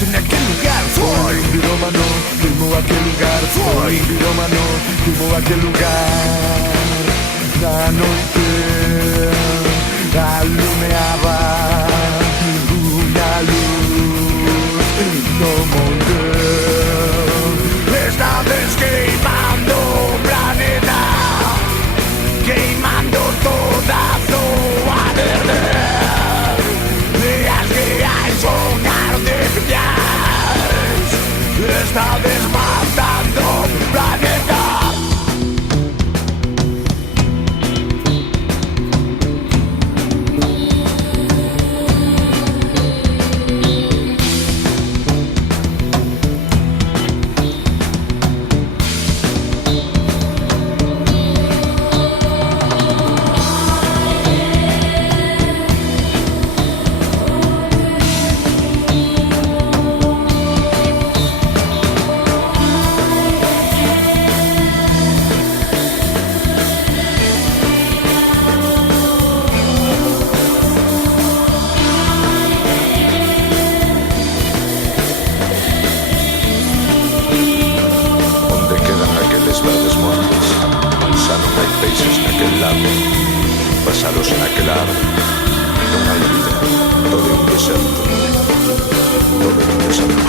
paso naquel lugar. Foi un pirómano, vimos aquel lugar. Foi un pirómano, vimos aquel lugar. Na noite alumeaba unha luz no monte. Estades queimando o planeta, queimando toda a zoa verde. E as que hai son artificiais. Estades matando o planeta. Verdes montes, xa non hai peixes naquel lago, pasados naquel ar, non hai vida, todo é un deserto, todo é un deserto.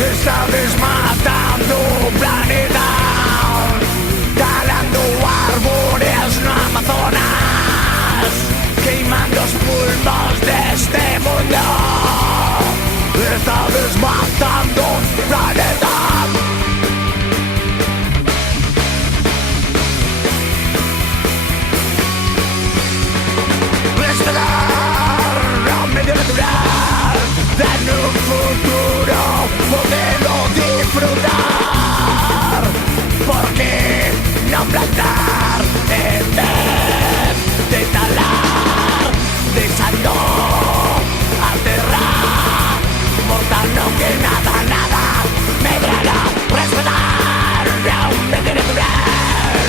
Estades matando o planeta, talando árboles no Amazonas, queimando os pulmos deste mundo. Estades matando o planeta. En un futuro podemos disfrutar. ¿Por qué no plantar en vez de talar? Deixando a terra mortal, no que nada, nada medrará. Respetar un medio natural.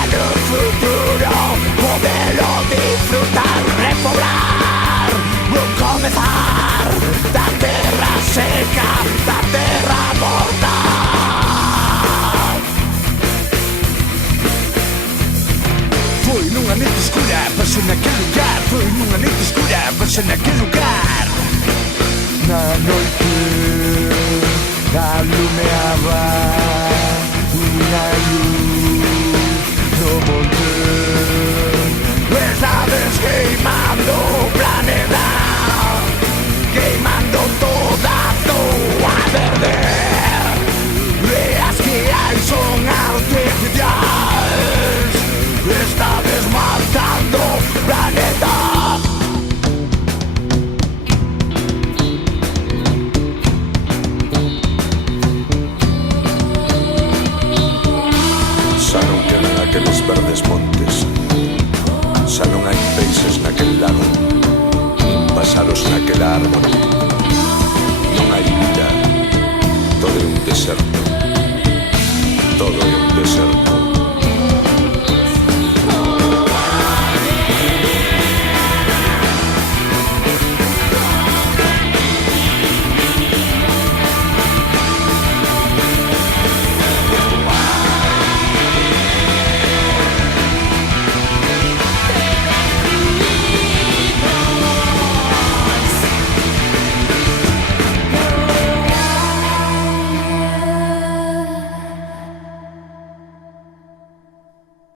En un futuro podemos disfrutar, repoblar, comezar da terra seca, da terra morta. Foi nunha noite escura, pasei naquel lugar. Foi nunha noite escura, pasei naquel lugar. Na noite alumeaba unha luz no monte. Estades queimando o planeta, queimando toda a zoa verde. E as que hai son artificiais. Estades matando o planeta. Xa non quedan aqueles verdes montes, xa non hai peixes naquel lago, nin pasaros naquel árbore. Non hai vida, todo é un deserto.